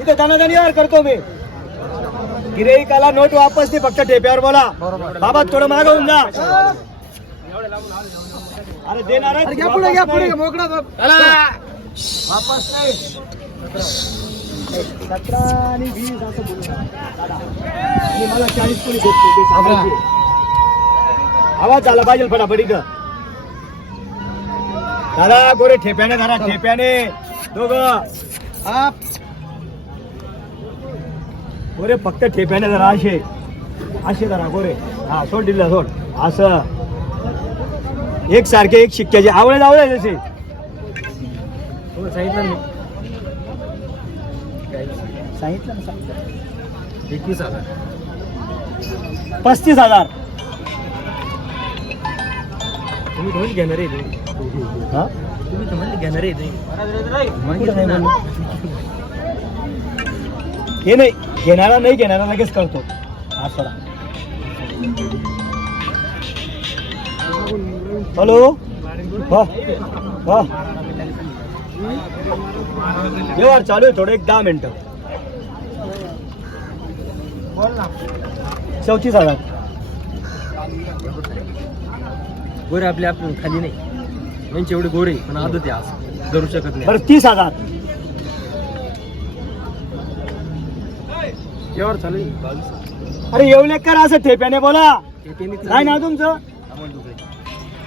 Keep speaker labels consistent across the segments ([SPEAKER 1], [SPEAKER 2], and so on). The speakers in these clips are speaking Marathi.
[SPEAKER 1] इथे व्यवहार करतो मी. गिरेकाला नोट वापस नाही फक्त ठेप्यावर बोला. बाबा थोडं मागं होऊन जा. अरे देणार आहे? वापस नाही. वापस नाही. सतरा आणि वीस असं बोलू नका. दादा. आणि मला चाळीस कोणी भेटते ते सांगायचे. आवाज झाला पाहिजे फटाफट इथं. दादा गोरे ठेप्याने धरा ठेप्याने. दोघ. गोरे फक्त ठेप्याने धरा असे. असे धरा गोरे. हा सोड दिला सोड. असं. एक सारखे एक शिक्क्याचे आवळे आवळे जसे हो, सांगितलं मी सांगितलं सांगितलं.
[SPEAKER 2] एकवीस हजार.
[SPEAKER 1] पस्तीस हजार.
[SPEAKER 2] तुम्ही म्हणजे घेणार आहे.
[SPEAKER 1] हा?
[SPEAKER 2] तुम्ही म्हणजे घेणार आहे
[SPEAKER 1] हे नाही घेणारा नाही घेणारा लगेच करतो. सोडा. हॅलो? व्यवहार चालू आहे थोडं एक दहा मिनिटं. चौतीस हजार.
[SPEAKER 2] गोरे आपले आपण खाली नाही. यांचे एवढे गोरे पण आदत आहे आज. धरू शकत नाही.
[SPEAKER 1] बरं तीस हजार.
[SPEAKER 2] व्यवहार चालू
[SPEAKER 1] अरे येवलेकर असं ठेप्याने बोला. काय नाव तुमचं?
[SPEAKER 2] अमोल दुबळे.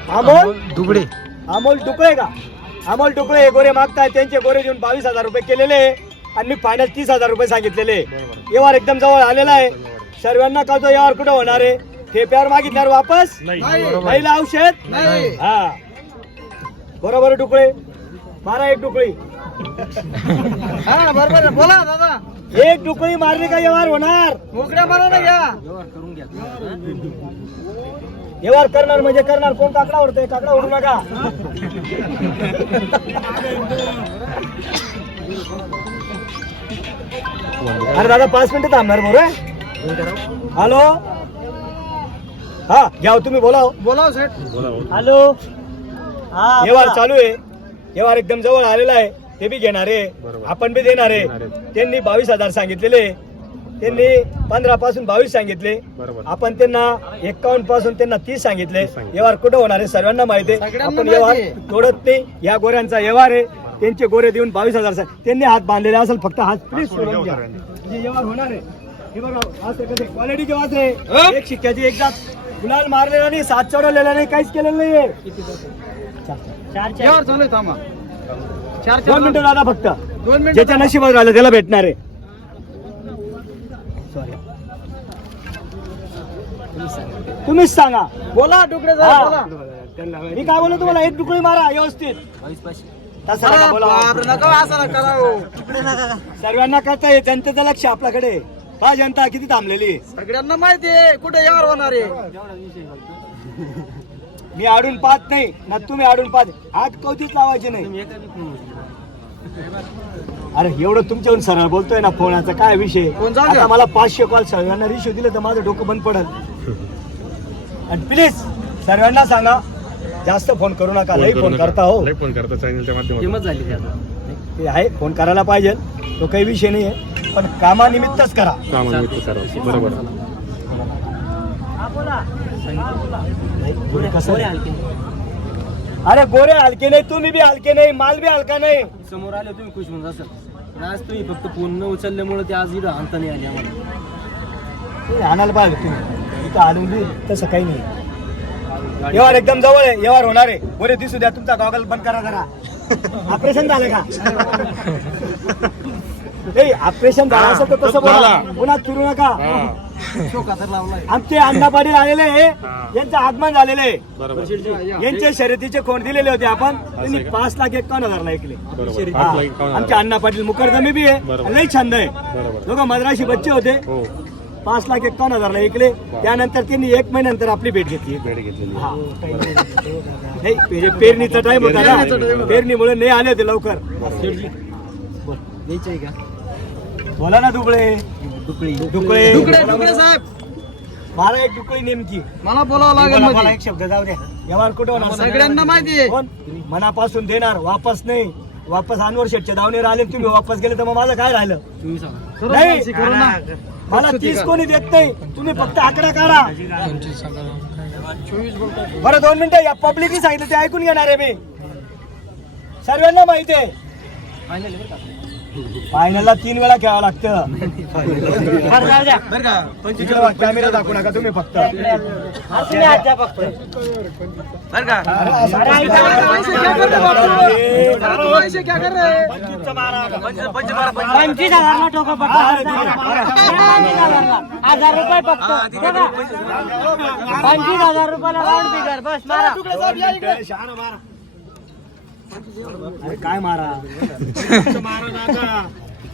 [SPEAKER 1] अमोल?
[SPEAKER 2] दुबळे.
[SPEAKER 1] अमोल डुकळे का? अमोल डुकळे हे गोरे मागताय. त्यांचे गोरे देऊन बावीस हजार रुपये केलेले. आणि मी फायनल तीस हजार रुपये सांगितलेले. व्यवहार एकदम जवळ आलेला आहे. सर्वांना कळतो व्यवहार कुठं होणार आहे. ठेप्यावर मागितल्यावर वापस? नाही. औषध?
[SPEAKER 2] नाही.
[SPEAKER 1] हा. बरोबर डुकळे मारा एक डुकळी
[SPEAKER 2] बरोबर बोला दादा.
[SPEAKER 1] एक डुकळी मारली का व्यवहार होणार?
[SPEAKER 2] मोकड्या ना घ्या. व्यवहार
[SPEAKER 1] करणार म्हणजे करणार. कोण काकडा उडतोय काकडा उडू नका. अरे दादा पाच मिनिटं थांबणार बरोबर हॅलो? हा घ्या हो, तुम्ही बोला हो.
[SPEAKER 2] बोला सेठ
[SPEAKER 1] हॅलो? हा व्यवहार चालू आहे. व्यवहार एकदम जवळ आलेला आहे. ते बी घेणार. आपण बी देणार. आहे त्यांनी बावीस हजार सांगितलेले. त्यांनी पंधरा पासून बावीस सांगितले. आपण त्यांना एकावन्नपासून त्यांना तीस सांगितले. व्यवहार कुठं होणार आहे सर्वांना माहिती आहे. आपण व्यवहार. तोडत नाही. या गोऱ्यांचा व्यवहार आहे. त्यांचे गोरे देऊन बावीस हजार त्यांनी हात बांधलेले असेल फक्त हात प्लीज सोडून घ्या. म्हणजे व्यवहार होणार आहे. हे बघा क्वालिटीचे वाच आहे एक शिक्क्याची एक जात. गुलाल मारलेला नाही सात चढवलेला नाही काहीच केलेलं नाहीये. चार
[SPEAKER 2] व्यवहार चालू थांबा. चार
[SPEAKER 1] दोन मिनिटं दादा फक्त.
[SPEAKER 2] दोन मिनिटं
[SPEAKER 1] ज्याच्या नशिबात राहिलं त्याला भेटणार आहे. सॉरी तुम्हीच सांगा.
[SPEAKER 2] बोला डुकडे
[SPEAKER 1] हा.
[SPEAKER 2] बोला.
[SPEAKER 1] मी काय बोलतो तुम्हाला? एक टुकडी मारा व्यवस्थित. तसं नका बोला.
[SPEAKER 2] करावं.
[SPEAKER 1] सर्वांना कळतं हे. जनतेचं लक्ष आपल्याकडे. पहा जनता किती थांबलेली आहे.
[SPEAKER 2] सगळ्यांना माहिती आहे कुठे यावर होणार आहे.
[SPEAKER 1] मी आडून पाहत नाही. ना तुम्ही आडून पाहत. हात कवतीच लावायचे नाही. अरे एवढं तुमच्याहून सरळ बोलतोय ना फोनाचा काय विषय?
[SPEAKER 2] फोन जाऊ द्या.
[SPEAKER 1] आता मला पाचशे कॉल सर्वांना रिश्यू दिले तर माझं डोकं बंद पडल. आणि प्लीज सर्वांना सांगा जास्त फोन करू नका लई फोन करता हो.
[SPEAKER 3] लई फोन करता चॅनलच्या माध्यमातून.
[SPEAKER 2] किंमत झाली ती आता.
[SPEAKER 1] ते आहे फोन करायला पाहिजे तो काही विषय नाही आहे पण कामानिमित्तच करा.
[SPEAKER 3] कामानिमित्त करावं बरोबर.
[SPEAKER 1] नाही, कसं आहे? अरे गोरे हलके नाही तुम्ही बी हलके नाही माल बी हलका नाही.
[SPEAKER 2] समोर आले तुम्ही खुश होऊन जासाल. पण आज तुम्ही फक्त फोन न उचलल्यामुळे ते आज इथं आणता नाही आली आम्हाला.
[SPEAKER 1] ते आणायला पाहिजे तुम्ही. इथं आणून दे तसं काही नाही. व्यवहार एकदम जवळ आहे व्यवहार होणार आहे. गोरे दिसू द्या तुमचा गॉगल बंद करा जरा. ऑपरेशन झालं का? नाही ऑपरेशन झालं असेल तर तसं बोला. पुन्हा फिरू नका. आमचे अण्णा पाटील आलेले आहे. यांचं आगमन झालेलं आहे.
[SPEAKER 3] बरोबर.
[SPEAKER 1] यांचे शर्यतीचे कोण दिलेले होते आपण? त्यांनी? पाच लाख एकावन्न हजारला ऐकले. आमचे
[SPEAKER 3] हजार.
[SPEAKER 1] अण्णा पाटील मुकरदमी बी आहे. लई छंद आहे.
[SPEAKER 3] बरोबर.
[SPEAKER 1] दोघं मद्राशी बच्चे होते.
[SPEAKER 3] हो.
[SPEAKER 1] पाच लाख एकावन्न हजारला ऐकले. त्यानंतर त्यांनी एक महिन्यानंतर आपली भेट घेतली.
[SPEAKER 3] भेट
[SPEAKER 1] हा. पेर- पेरणीचा टाइम होता ना. पेरणीमुळे नाही आले होते लवकर. बोला ना दुबळे.
[SPEAKER 2] दुकळी
[SPEAKER 1] दुकळे
[SPEAKER 2] दुकडे दुकडे साहेब.
[SPEAKER 1] मला एक दुकळी नेमकी.
[SPEAKER 2] मला बोलावं लागेल
[SPEAKER 1] बोला,
[SPEAKER 2] मध्ये.
[SPEAKER 1] एक शब्द जाऊ द्या. व्यवहार कुठं होणार?
[SPEAKER 2] सगळ्यांना माहिती आहे.
[SPEAKER 1] कोण? मनापासून देणार वापस नाही. वापस अनवर शेटच्या दावणीवर आले तुम्ही वापस गेले तर मग माझं काय राहिलं?
[SPEAKER 2] तुम्ही सांगा.
[SPEAKER 1] नाही. मला तीस कोणी देत नाही. तुम्ही फक्त आकडा काढा. बरं दोन मिनिटं. या पब्लिकनी सांगितलं ते ऐकून घेणार आहे मी. सर्वांना माहिती आहे. फायनलला तीन वेळा खेळावं लागतं. कॅमेरा दाखवू नका तुम्ही फक्त.
[SPEAKER 4] पंचवीस हजार ठोका हजार रुपये फक्त. पंचवीस हजार. रुपयाला राऊंड फिगर बस मारा.
[SPEAKER 1] अरे काय मारा.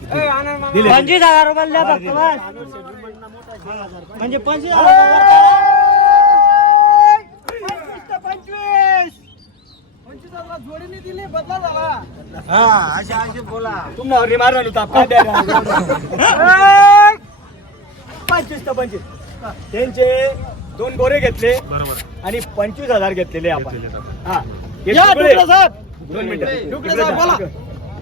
[SPEAKER 4] पंचवीस हजार रुपयाला द्या फक्त बस. म्हणजे पंचवीस हजार?
[SPEAKER 1] पंचवीस तर पंचवीस. त्यांचे दोन गोरे घेतले
[SPEAKER 3] बरोबर.
[SPEAKER 1] आणि पंचवीस हजार घेतलेले आपण. हा.
[SPEAKER 4] साहेब.
[SPEAKER 1] दोन मिनिटं.
[SPEAKER 4] बोला.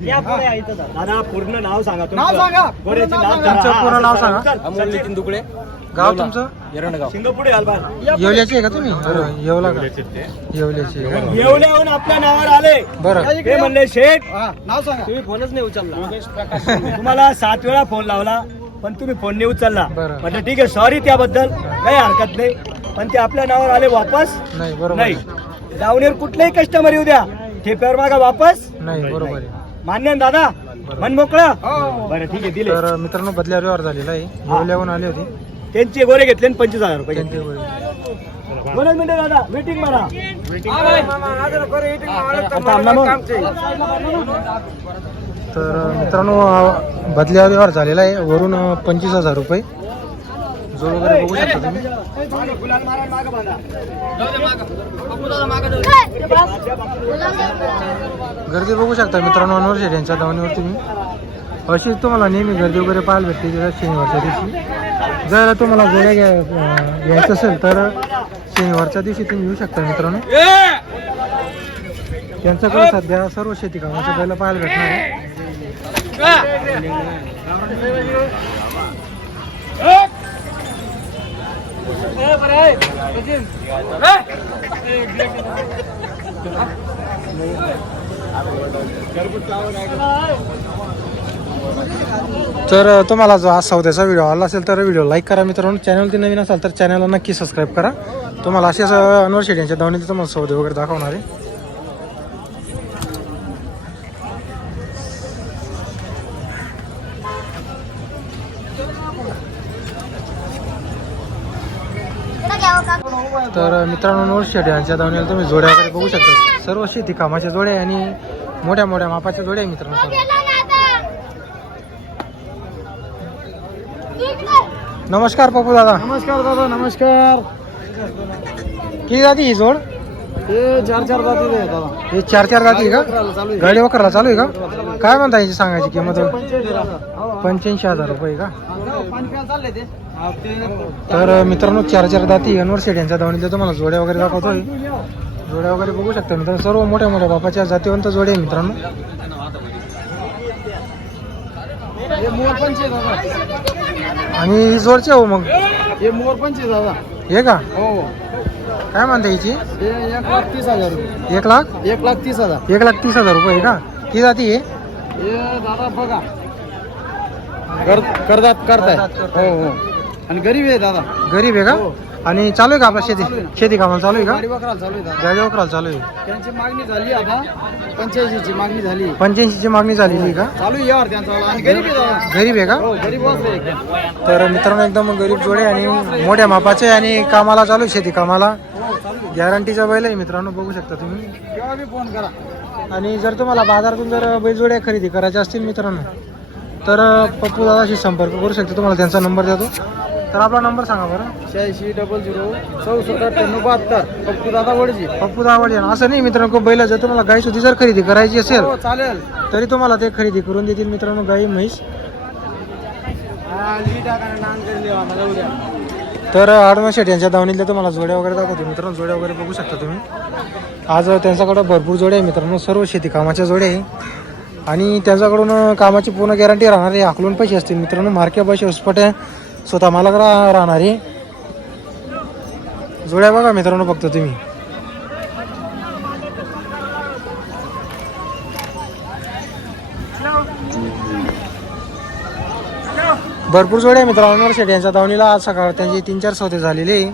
[SPEAKER 1] दादा पूर्ण नाव सांगा
[SPEAKER 4] नाव
[SPEAKER 1] तुमचं.
[SPEAKER 4] सांगा.
[SPEAKER 1] गोऱ्याचे
[SPEAKER 4] पूर्ण
[SPEAKER 1] नाव
[SPEAKER 4] नाव
[SPEAKER 1] सांगा.
[SPEAKER 5] तुमचं पूर्ण नाव
[SPEAKER 1] असं
[SPEAKER 5] सांगा.
[SPEAKER 1] चल,
[SPEAKER 2] अमोल
[SPEAKER 1] सचिन.
[SPEAKER 2] नितीन दुकडे
[SPEAKER 5] गाव तुमचं?
[SPEAKER 1] शिंगपुडे
[SPEAKER 5] येवल्याचे आहे का तुम्ही? बरं. येवला का
[SPEAKER 3] बोलायचे ते.
[SPEAKER 5] येवल्याचे आहे. का?
[SPEAKER 1] येवल्याहून आपल्या नावावर आले.
[SPEAKER 5] बरं.
[SPEAKER 1] ते म्हणले शेठ.
[SPEAKER 4] नाव सांगा.
[SPEAKER 2] तुम्ही फोनच नाही उचलला.
[SPEAKER 1] तुम्हाला सात वेळा फोन लावला पण तुम्ही फोन नाही उचलला.
[SPEAKER 5] बरं.
[SPEAKER 1] म्हटलं ठीक आहे सॉरी त्याबद्दल. काही हरकत नाही. पण ते आपल्या नावावर आले वापस?
[SPEAKER 5] नाही बरोबर
[SPEAKER 1] नाही.
[SPEAKER 5] आहे.
[SPEAKER 1] कुठलेही कस्टमर येऊ द्या. ठेप्यावर मागा वापस?
[SPEAKER 5] नाही बरोबर आहे.
[SPEAKER 1] मान्य ना दादा? मन मोकळं? बरं ठीक आहे दिले.
[SPEAKER 5] तर मित्रांनो बदल्यावर व्यवहार झालेला आहे. येवल्याहून आले होते.
[SPEAKER 1] त्यांचे गोरे घेतले आणि पंचवीस हजार रुपये
[SPEAKER 5] त्यांचे
[SPEAKER 1] घेतले.
[SPEAKER 5] वडील.
[SPEAKER 1] दोनच मिनिटं दादा वेटिंग मारा. मग.
[SPEAKER 5] तर मित्रांनो अं, बदल्यावर व्यवहार झालेला आहे. वरून पंचवीस हजार रुपये. जोड वगैरे बघू शकता तुम्ही. गर्दी बघू शकता मित्रांनो अनवर शेठ यांच्या धावणीवर तुम्ही. अशीच तुम्हाला नेहमी गर्दी वगैरे पाहायला भेटते शनिवारच्या दिवशी. जर तुम्हाला गोळ्या घ्या घ्यायचं असेल तर शनिवारच्या दिवशी तुम्ही येऊ शकता मित्रांनो. त्यांच्याकडे सध्या सर्व शेती कामाच्या पहिला पाहायला भेटणार आहे. तर तुम्हाला जो हा सौद्याचा व्हिडिओ आला असेल तर व्हिडिओ लाईक करा मित्रांनो. चॅनल नवीन असाल तर चॅनलला नक्की सबस्क्राईब करा. तुम्हाला असेच अ, अनवर शेड यांच्या तुम्हाला सौदे वगैरे दाखवणार आहे. तर मित्रांनो अनवर शेड यांच्या दावणीला तुम्ही जोड्या वगैरे बघू शकता. सर्व शेती कामाच्या जोड्या आणि मोठ्या मोठ्या मापाच्या जोड्या आहे मित्रांनो. सर्व. नमस्कार पप्पू दादा.
[SPEAKER 4] नमस्कार दादा नमस्कार.
[SPEAKER 5] किती जाती ही जोड?
[SPEAKER 4] हे चार चार जाती दे दादा.
[SPEAKER 5] हे चार चार जाती का?
[SPEAKER 4] चालू आहे.
[SPEAKER 5] गाडी वकरला चालू आहे का? काय म्हणता याची सांगायची किंमत?
[SPEAKER 4] पंचवीस दादा
[SPEAKER 5] पंच्याऐंशी हजार रुपये का? तर मित्रांनो चार चार दाती युनिव्हर्सिटी यांचा यांच्या धावणीला तुम्हाला जोड्या वगैरे दाखवतोय जोड्या वगैरे बघू शकता मित्रांनो. सर्व मोठ्या मोठ्या बापाच्या जातीवंत जोड्या आहे मित्रांनो. आणि जोडचे हो मग?
[SPEAKER 4] हे मोर दादा
[SPEAKER 5] हे का?
[SPEAKER 4] हो
[SPEAKER 5] काय म्हणता याची
[SPEAKER 4] एक लाख? तीस हजार रुपये
[SPEAKER 5] एक लाख
[SPEAKER 4] एक लाख तीस हजार
[SPEAKER 5] एक लाख तीस हजार रुपये का? ती जाती आहे?
[SPEAKER 4] हे दादा बघा कर करतात करताय. हो हो. आणि गरीब आहे दादा.
[SPEAKER 5] गरीब आहे का? आणि चालू आहे का आपला शेती? शेती कामाला चालू आहे
[SPEAKER 4] गाडी
[SPEAKER 5] का
[SPEAKER 4] वखराला चालू आहे दादा.
[SPEAKER 5] गाडी वकराला चालू आहे.
[SPEAKER 4] त्यांची मागणी झाली आता. पंच्याऐंशीची मागणी झाली.
[SPEAKER 5] पंच्याऐंशीची मागणी झालेली आहे का?
[SPEAKER 4] चालू आहे यावर त्यांचा वाला. आणि गरीब आहे दादा.
[SPEAKER 5] गरीब आहे का?
[SPEAKER 4] हो गरीब वाचले एकदम
[SPEAKER 5] तर मित्रांनो एकदम गरीब जोडे आणि मोठ्या मापाचे आणि कामाला चालू आहे शेती कामाला. गॅरंटीचा बैल आहे मित्रांनो बघू शकता तुम्ही.
[SPEAKER 4] केव्हा बी फोन करा.
[SPEAKER 5] आणि जर तुम्हाला बाजारातून जर बैलजोड्या खरेदी करायच्या असतील मित्रांनो तर पप्पू दादाशी संपर्क करू शकता. तुम्हाला त्यांचा नंबर देतो. तर आपला नंबर सांगा बरं.
[SPEAKER 4] शहाऐंशी डबल झिरो चौसष्ट अठ्ठ्याण्णव बहात्तर. पप्पू दादा वडजी.
[SPEAKER 5] पप्पू दावड असं नाही मित्रांनो बैल जर तुम्हाला गाई सुद्धा जर खरेदी करायची असेल
[SPEAKER 4] हो चालेल.
[SPEAKER 5] तरी तुम्हाला ते खरेदी करून देतील मित्रांनो गाई म्हैस. तर आडमा शेट यांच्या दावणीतल्या तुम्हाला जोड्या वगैरे दाखवतो. मित्रांनो जोड्या वगैरे बघू शकता तुम्ही. आज त्यांच्याकडे भरपूर जोड्या आहे मित्रांनो सर्व शेती कामाच्या जोड्या आहे. आणि त्यांच्याकडून कामाची पूर्ण गॅरंटी राहणारे हाकलून पैसे असतील मित्रांनो मार्के पैसे हॉस्पिट स्वतः मालक रा राहणारे. जोड्या बघा मित्रांनो बघतो तुम्ही. भरपूर जोड्या मित्रांनो. शेट यांच्या दावणीला आज सकाळ त्यांचे तीन चार सौदे झालेले.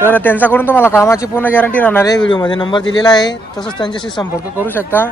[SPEAKER 5] तर त्यांच्याकडून तुम्हाला कामाची पूर्ण गॅरंटी राहणार आहे. व्हिडिओमध्ये नंबर दिलेला आहे. तसंच त्यांच्याशी संपर्क करू शकता.